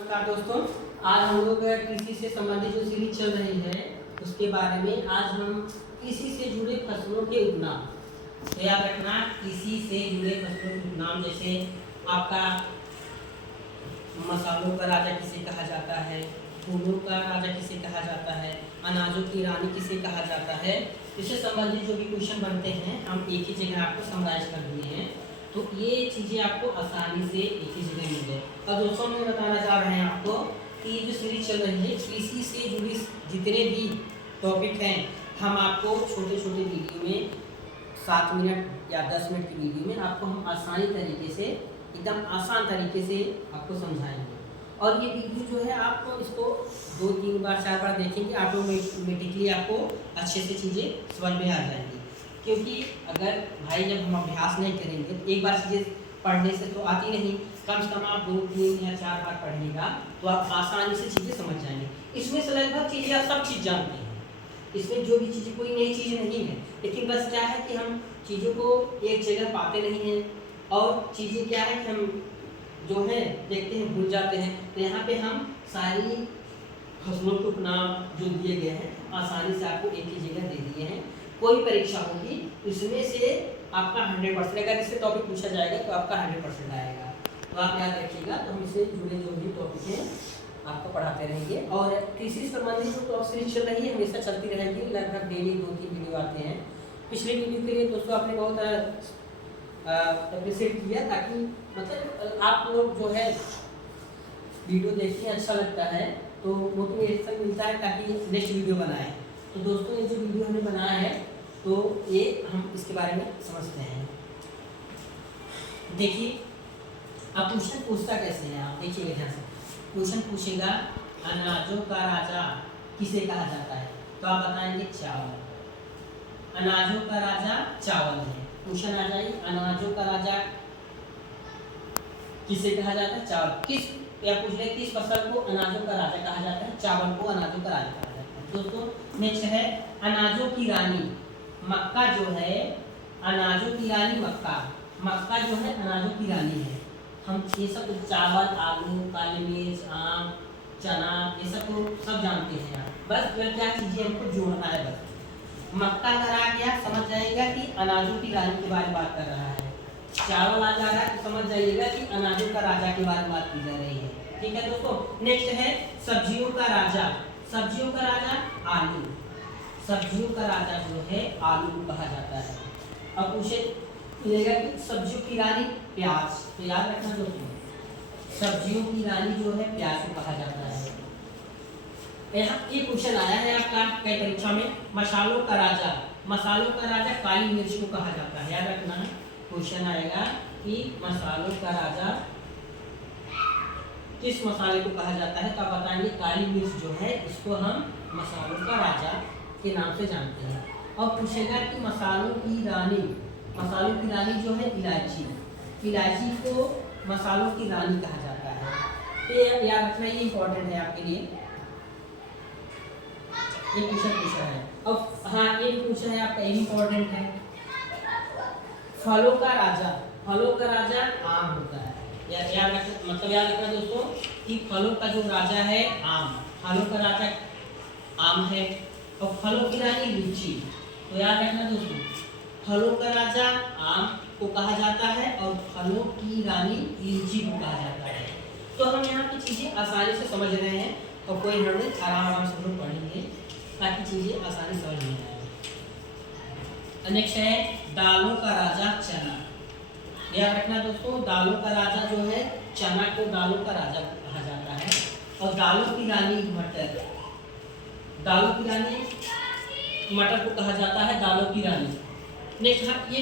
नमस्कार दोस्तों, आज हम लोग कृषि से संबंधित जो सीरीज चल रही है उसके बारे में आज हम कृषि से जुड़े फसलों के उपनाम। तो याद रखना, कृषि से जुड़े फसलों के उपनाम जैसे आपका मसालों का राजा किसे कहा जाता है, फूलों का राजा किसे कहा जाता है, अनाजों की रानी किसे कहा जाता है। इससे संबंधित जो भी क्वेश्चन बनते हैं हम एक ही जगह आपको समराइज कर दिए हैं, तो ये चीज़ें आपको आसानी से एक ही जगह मिल जाए। और दोस्तों मैं बताना चाह रहे हैं आपको कि ये जो सीरीज चल रही है कृषि से जुड़ी जितने भी टॉपिक हैं हम आपको छोटे छोटे वीडियो में 7 मिनट या 10 मिनट की वीडियो में आपको हम आसानी तरीके से, एकदम आसान तरीके से आपको समझाएंगे। और ये वीडियो जो है आप इसको 2-3 बार 4 बार देखेंगे, ऑटोमेटिकली आपको अच्छे से चीज़ें समझ में आ जाएंगी। क्योंकि अगर भाई जब हम अभ्यास नहीं करेंगे तो एक बार चीज़ें पढ़ने से तो आती नहीं, कम से कम आप 2-3 या 4 बार पढ़िएगा तो आप आसानी से चीज़ें समझ जाएंगे। इसमें से लगभग चीज़ें आप सब चीज़ जानते हैं, इसमें जो भी चीज़ें कोई नई चीज़ नहीं है, लेकिन बस क्या है कि हम चीज़ों को एक जगह पाते नहीं हैं और चीज़ें क्या है कि हम जो है देखते हैं भूल जाते हैं। तो यहाँ पे हम सारी फसलों के उपनाम जो दिए गए हैं आसानी से आपको एक ही जगह दे दिए हैं। कोई परीक्षा होगी इसमें से आपका 100%, अगर इससे टॉपिक पूछा जाएगा तो आपका 100% आएगा, तो आप याद रखिएगा। तो हम इससे जुड़े जो भी टॉपिक हैं आपको पढ़ाते रहेंगे और कृषि से संबंधित जो टॉप सीरीज चल रही है हमेशा चलती रहेगी, लगभग डेली 2-3 वीडियो आते हैं। पिछले वीडियो के लिए दोस्तों आपने बहुत अप्रिशिएट किया, ताकि मतलब आप लोग जो है वीडियो देखते हैं अच्छा लगता है तो मोटिवेशन मिलता है ताकि नेक्स्ट वीडियो बनाएं। तो दोस्तों ये जो वीडियो हमने बनाया है तो ये हम इसके बारे में समझते हैं। देखिए अब क्वेश्चन पूछता कैसे है, आप देखिएगा ध्यान से। क्वेश्चन पूछेगा अनाजों का राजा किसे कहा जाता है, तो आप बताएंगे चावल। अनाजों का राजा चावल है। क्वेश्चन आ जाए अनाजों का राजा किसे कहा जाता है, चावल। किस या पूछ ले किस फसल को अनाजों का राजा कहा जाता है, चावल को अनाजों का राजा कहा जाता है। दोस्तों नेक्स्ट है अनाजों की रानी मक्का जो है, अनाजों की रानी मक्का, मक्का जो है अनाजों की रानी है। हम ये सब चावल, आलू, काली मिर्च, आम, चना, ये सब तो सब जानते हैं आप, बस क्या चीज़ें हमको जोड़ना है। बस मक्का अगर आ गया समझ जाएगा कि अनाजों की रानी के बारे में बात कर रहा है, चावल आ जा रहा है तो समझ जाइएगा कि अनाजों का राजा के बारे में बात की जा रही है। ठीक है दोस्तों, नेक्स्ट है सब्जियों का राजा। सब्जियों का राजा आलू, सब्जियों का राजा जो है आलू कहा जाता है। अब पूछे मिलेगा कि सब्जियों की रानी प्याज, तो याद रखना दोस्तों सब्जियों की रानी जो है प्याज को कहा जाता है। यहाँ ये क्वेश्चन आया है आपका कई परीक्षा में, मसालों का राजा, मसालों का राजा काली मिर्च को कहा जाता है। याद रखना है क्वेश्चन आएगा कि मसालों का राजा किस मसाले को कहा जाता है, तो आप बताएंगे काली मिर्च जो है इसको हम मसालों का राजा के नाम से जानते हैं। और पूछेगा कि मसालों की रानी, मसालों की रानी जो है इलायची, इलायची को मसालों की रानी कहा जाता है। तो ये याद रखना, ये इंपॉर्टेंट है आपके लिए, ये क्वेश्चन पूछा है। अब हाँ ये पूछा है आपका, ये इंपॉर्टेंट है। फलों का राजा, फलों का राजा आम होता है। याद रखना, मतलब याद रखना दोस्तों कि फलों का जो राजा है आम, फलों का राजा आम है। और फलों की रानी लीची, तो याद रखना दोस्तों फलों का राजा आम को कहा जाता है और फलों की रानी लीची को कहा जाता है। तो हम यहाँ की चीज़ें आसानी से समझ रहे हैं और कोई हमें आराम से हम पढ़ेंगे ताकि चीज़ें आसानी समझ में आए। नेक्स्ट है दालों का राजा चना। याद रखना दोस्तों दालों का राजा जो है चना को दालों का राजा कहा जाता है। और दालों की रानी मटर, दालों की रानी मटर को कहा जाता है, दालों की रानी। नेक्स्ट ये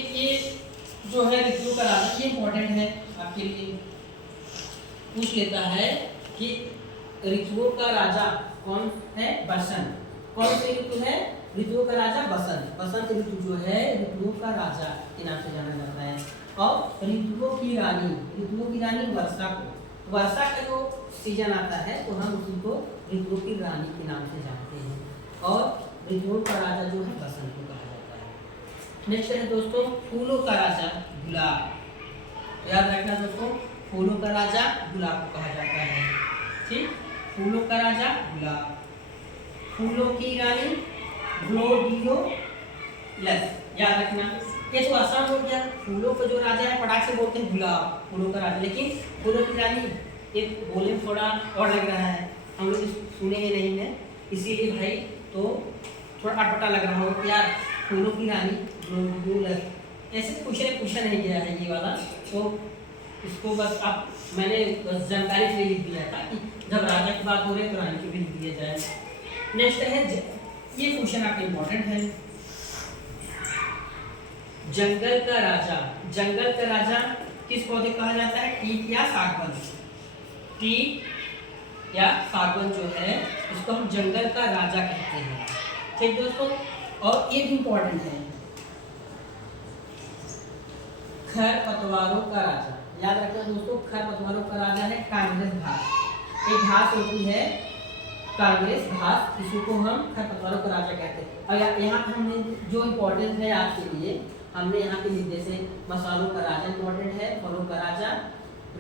जो है ऋतुओं का राजा, ये इंपॉर्टेंट है आपके लिए, पूछ लेता है कि ऋतुओं का राजा कौन है, बसंत। कौन सी ऋतु है, ऋतुओं का राजा बसंत। बसंत ऋतु जो है ऋतुओं का राजा के नाम से जाना जाता है। और ऋतुओं की रानी, ऋतुओं की रानी वर्षा को, वर्षा का जो सीजन आता है तो हम उसी को ऋतुओं की रानी के नाम से जानते हैं। और ऋतुओं का राजा जो है बसंत को कहा जाता है। नेक्स्ट है दोस्तों फूलों का राजा गुलाब। याद रखना दोस्तों फूलों का राजा गुलाब को कहा जाता है। ठीक, फूलों का राजा गुलाब, फूलों की रानी ग्लोडियोलस, याद रखना। ये तो आसान हो गया। फूलों का जो राजा है फटाक से बोलते हैं गुलाब, फूलों का राजा, लेकिन फूलों की रानी ये बोलने में थोड़ा और लग रहा है, हम लोग सुने ही नहीं है, इसीलिए भाई तो थोड़ा अटपटा लग रहा हो यार। फूलों की रानी ग्लोडियोलस, ऐसे पूछा नहीं गया है ये वाला, तो इसको बस आप मैंने बस जानकारी के लिए लिख दिया था कि जब राजा की बात हो रही है तो रानी की भी लिख दिया जाए। नेक्स्ट है ये क्वेश्चन आपका इम्पोर्टेंट है, जंगल का राजा। जंगल का राजा किस पौधे कहा जाता है? टीक या सागवन। टीक या सागवन जो है इसको हम जंगल का राजा कहते हैं। ठीक दोस्तों, और ये भी इम्पोर्टेंट है, खरपतवारों का राजा। याद रखना दोस्तों, खरपतवारों का राजा है कांग्रेस घास। एक घास होती है कांग्रेस घास, इसको हम खरपतवारों का राजा कहते हैं। और यहाँ पे हमने जो इम्पोर्टेंट है आपके लिए, हमने यहाँ पे लिख जैसे मसालों का राजा इम्पोर्टेंट है, फलों का राजा,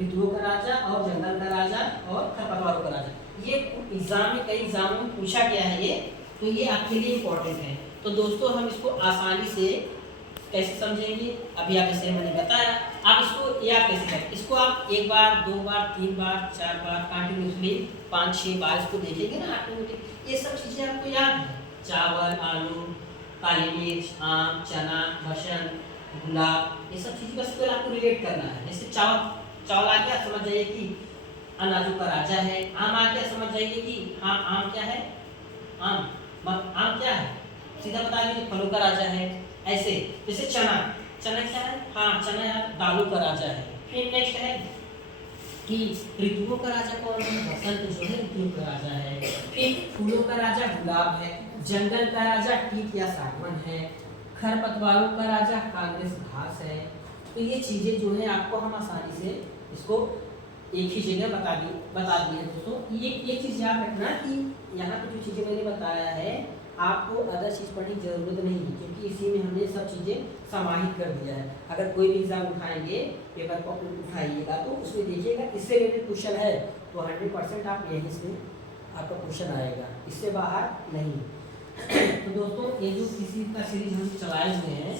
ऋतुओं का राजा और जंगल का राजा और खरपतवारों का राजा। ये एग्जाम में कई एग्जाम में पूछा गया है ये, तो ये आपके लिए इम्पोर्टेंट है। तो दोस्तों हम इसको आसानी से कैसे समझेंगे, अभी आप जैसे मैंने बताया, आप इसको याद कैसे करें। इसको आप एक बार, दो बार, तीन बार, चार बार कंटिन्यूसली 5-6 बार इसको देखेंगे ना ऑटोमेटिक ये सब चीज़ें आपको याद है। चावल, आलू, काली मिर्च, आम, चना, मशन, गुलाब, ये सब चीज़ें बस केवल आपको रिलेट करना है। जैसे चावल आ गया, समझ जाइए कि अनाजों का राजा है। आम आ गया, समझ जाइए कि हाँ आम क्या है, आम क्या है, सीधा बता दीजिए फलों का राजा है। ऐसे जैसे चना क्या है, हाँ चना यार दालों का राजा है। फिर नेक्स्ट है कि ऋतुओं का राजा कौन है, बसंत जो है ऋतुओं का राजा है। फिर फूलों का राजा गुलाब है, जंगल का राजा टीक या सागवन है, खरपतवारों का राजा कांग्रेस घास है। तो ये चीज़ें जो है आपको हम आसानी से इसको एक ही जगह बता दी है दोस्तों। ये चीज़ याद रखना कि यहाँ पे जो चीज़ें मैंने बताया है आपको अदर चीज़ पढ़ने की ज़रूरत नहीं है, क्योंकि इसी में हमने सब चीज़ें समाहित कर दिया है। अगर कोई भी एग्जाम उठाएंगे, पेपर को उठाइएगा तो उसमें देखिएगा इससे रिलेटेड क्वेश्चन है तो 100% आप यहीं से आपका क्वेश्चन आएगा, इससे बाहर नहीं। तो दोस्तों ये जो किसी का सीरीज हम चलाए हुए हैं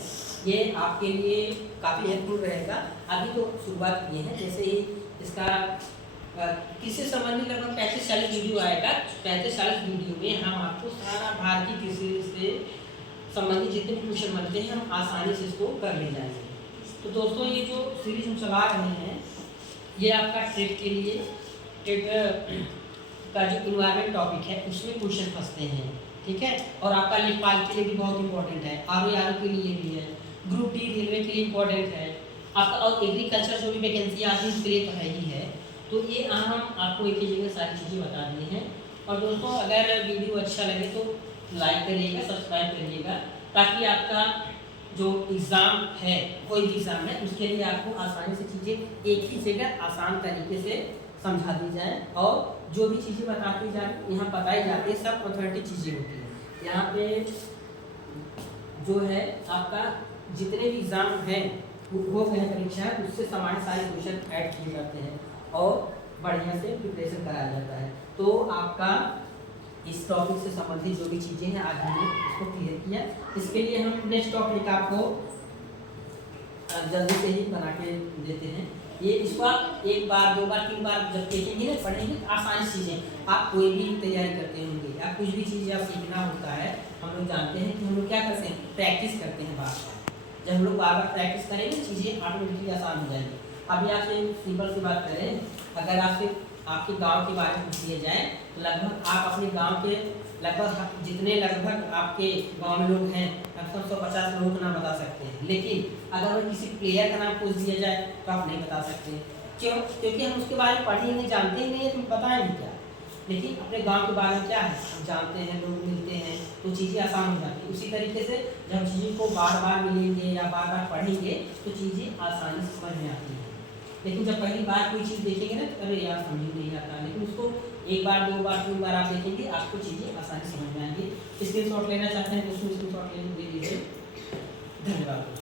ये आपके लिए काफ़ी हेल्पफुल रहेगा। अभी तो शुरुआत किए हैं, जैसे ही इसका किससे संबंधित लगभग 35-40 वीडियो आएगा। 35-40 वीडियो में हम आपको सारा भारतीय कृषि से संबंधित जितने भी क्वेश्चन बनते हैं हम आसानी से इसको कर ले जाएंगे। तो दोस्तों ये जो सीरीज हम चला रहे हैं ये आपका टेट के लिए, टेट का जो इन्वायरमेंट टॉपिक है उसमें क्वेश्चन फंसते हैं, ठीक है। और आपका लेखपाल के लिए भी बहुत इंपॉर्टेंट है, आर के लिए भी है, ग्रुप डी रेलवे के लिए इंपॉर्टेंट है आपका, और एग्रीकल्चर जो भी वैकेंसी आती है उसके लिए तो है ही है। तो ये हम आपको एक ही जगह सारी चीज़ें बता दी हैं। और दोस्तों अगर वीडियो अच्छा लगे तो लाइक करिएगा, सब्सक्राइब करिएगा, ताकि आपका जो एग्ज़ाम है कोई भी एग्ज़ाम है उसके लिए आपको आसानी से चीज़ें एक ही जगह आसान तरीके से समझा दी जाए। और जो भी चीज़ें बताती जा यहाँ बताई जाती है सब ऑथेंटिक चीज़ें होती हैं। यहाँ पे जो है आपका जितने भी एग्ज़ाम हैं वो गए परीक्षा है उससे समाज सारे क्वेश्चन ऐड किए जाते हैं और बढ़िया से प्रिपरेशन कराया जाता है। तो आपका इस टॉपिक से संबंधित जो भी चीज़ें हैं आज हमने इसको क्लियर किया। इसके लिए हम नेक्स्ट टॉपिक आपको जल्दी से ही बना के देते हैं। ये इसको आप एक बार, दो बार, तीन बार जब देखेंगे ना पढ़ेंगे आसान चीज़ें। आप कोई भी तैयारी करते होंगे या कुछ भी चीज़ आप सीखना होता है, हम लोग जानते हैं कि हम लोग क्या करते हैं, प्रैक्टिस करते हैं बार बार। जब हम लोग बार बार प्रैक्टिस करेंगे चीज़ें ऑटोमेटिकली आसान हो जाएंगी। अभी आपसे सिंपल सी बात करें, अगर आपसे आपके गांव के बारे में पूछ लिया जाए तो लगभग आप अपने गांव के लगभग जितने लगभग आपके गांव में लोग हैं लगभग 150 लोगों का नाम बता सकते हैं। लेकिन अगर वो किसी प्लेयर का नाम पूछ दिया जाए तो आप नहीं बता सकते। क्यों? क्योंकि हम उसके बारे में पढ़े ही नहीं, जानते ही नहीं है, तो पता ही नहीं क्या। लेकिन अपने गांव के बारे में क्या है हम जानते हैं, लोग मिलते हैं तो चीज़ें आसान हो जाती है। उसी तरीके से जब हम चीज़ों को बार बार मिलेंगे या बार बार पढ़ेंगे तो चीज़ें आसानी से समझ में आती हैं। लेकिन जब पहली बार कोई चीज़ देखेंगे ना तो अरे यार समझ नहीं आता, लेकिन उसको एक बार, दो बार, तीन बार आप देखेंगे आपको चीज़ें आसानी समझ में आएंगी। स्क्रीनशॉट लेना चाहते हैं तो उसमें स्क्रीनशॉट ले लीजिए। धन्यवाद।